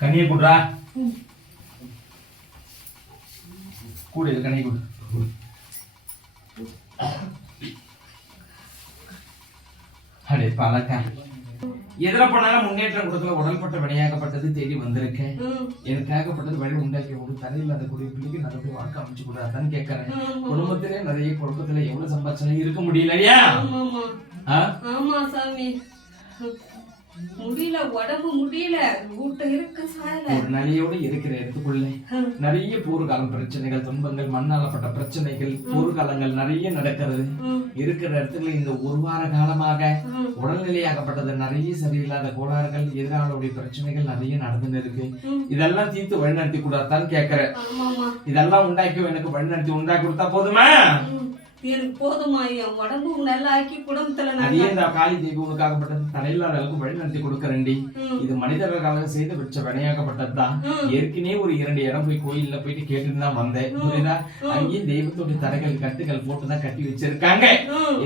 கண்ணியை குடுறா கூட இது கண்ணியை குடு அடே பாலக்கா எதிர பண்ணாலும் முன்னேற்றம் கொடுக்கல உடல்பட்ட வினையாகப்பட்டது தேடி வந்திருக்கேன் எனக்காகப்பட்டது வழி உண்டாக்கி ஒரு தரையில்லாத கூடிய பிள்ளைக்கு நல்லபடி வாழ்க்கை அமைச்சு கொடுத்தான்னு கேட்கறேன் குடும்பத்திலே நிறைய குடும்பத்துல எவ்வளவு சம்பாதிச்சாலும் இருக்க முடியலையா ஆமா சாமி முடியல உடம்பு முடியல ஊட்ட இருக்க சாயல ஒரு நிலையோடு இருக்கிற இடத்துக்குள்ள நிறைய போர்க்காலம் பிரச்சனைகள் துன்பங்கள் மண்ணாலப்பட்ட பிரச்சனைகள் போர்க்காலங்கள் நிறைய நடக்கிறது இருக்கிற இடத்துல இந்த ஒரு வார காலமாக உடல்நிலையாகப்பட்டது நிறைய சரியில்லாத கோளாறுகள் எதிராளுடைய பிரச்சனைகள் நிறைய நடந்துன்னு இருக்கு இதெல்லாம் தீர்த்து வழிநடத்தி கூடாதான்னு கேக்குறேன் இதெல்லாம் உண்டாக்கி எனக்கு வழிநடத்தி உண்டாக்கி கொடுத்தா போதுமா எனக்கு போதுமா என் உடம்பு நல்லா ஆக்கி குடும்பத்துல அதே இந்த காளி தேவி உனக்காகப்பட்டது தடையில்லாத அளவுக்கு வழி நடத்தி கொடுக்கறேன்டி இது மனிதர்களாக செய்து வச்ச வினையாகப்பட்டதுதான் ஏற்கனவே ஒரு 2 இடம் போய் கோயில்ல போயிட்டு கேட்டுட்டு தான் வந்தேன் புரியுதா அங்கேயும் தெய்வத்தோட தடைகள் கட்டுகள் போட்டுதான் கட்டி வச்சிருக்காங்க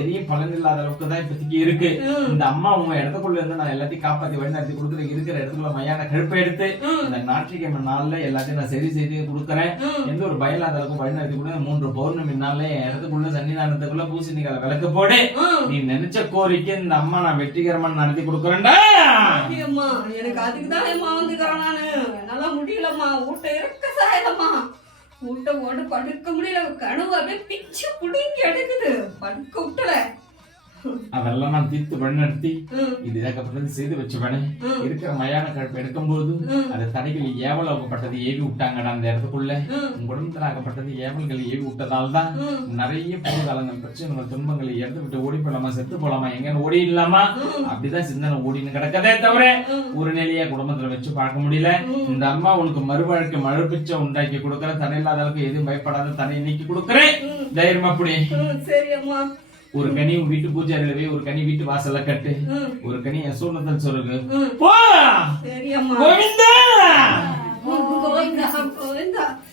எதையும் பலன் இல்லாத அளவுக்கு தான் இப்போதைக்கு இருக்கு இந்த அம்மா உங்க இடத்துக்குள்ள இருந்து நான் எல்லாத்தையும் காப்பாத்தி வழி நடத்தி கொடுக்குறேன் இருக்கிற இடத்துக்குள்ள மையான கழுப்பை எடுத்து இந்த ஞாயிற்றுக்கிழமை நாள்ல எல்லாத்தையும் நான் சரி செய்து கொடுக்குறேன் எந்த ஒரு பயலாத அளவுக்கு வழி நடத்தி கொடுக்குறேன் 3 பௌர்ணமி நாள்ல என் இடத்துக்குள்ள சன்னிதானத்துக்குள்ள பூசணிக்கால விளக்கு போடு நீ நினைச்ச கோரிக்கை இந்த அம்மா நான் வெற்றிகரமா நடத்தி கொடுக்குறேன்டா எனக்கு அதுக்குதான் அம்மா வந்துக்கிறேன் நானு என்னால முடியலம்மா ஊட்ட இருக்க சாயலம்மா ஊட்ட ஓட படுக்க முடியல கனவு அப்படியே பிச்சு புடுங்கி எடுக்குது படுக்க விட்டல அதெல்லாம் நான் தீர்த்து வழிநடத்தி இது ஏகப்பட்டது செய்து வச்சுவேனே இருக்கிற மயான கழுப்பு எடுக்கும் போது அது தடைகள் ஏவலாகப்பட்டது ஏவி விட்டாங்கடா அந்த இடத்துக்குள்ள குடும்பத்தில் ஆகப்பட்டது ஏவல்கள் ஏவி விட்டதால்தான் நிறைய போர்க்காலங்கள் பிரச்சனைகள் துன்பங்களை எடுத்து விட்டு ஓடி போலாமா செத்து போலாமா எங்க ஓடி இல்லாமா அப்படிதான் சிந்தனை ஓடின்னு கிடக்கதே தவிர ஒரு நிலையா குடும்பத்துல வச்சு பார்க்க முடியல இந்த அம்மா உனக்கு மறுவாழ்க்கை மறுபிச்சை உண்டாக்கி கொடுக்கற தடையில்லாத அளவுக்கு எதுவும் பயப்படாத தடையை நீக்கி கொடுக்கறேன் தைரியமா அப்படி சரி அம்மா ஒரு கனி வீட்டு பூஜை அறையில ஒரு கனி வீட்டு வாசல்ல கட்டு ஒரு கனி சூர்ணத்தல் சொல்லுங்க சரி அம்மா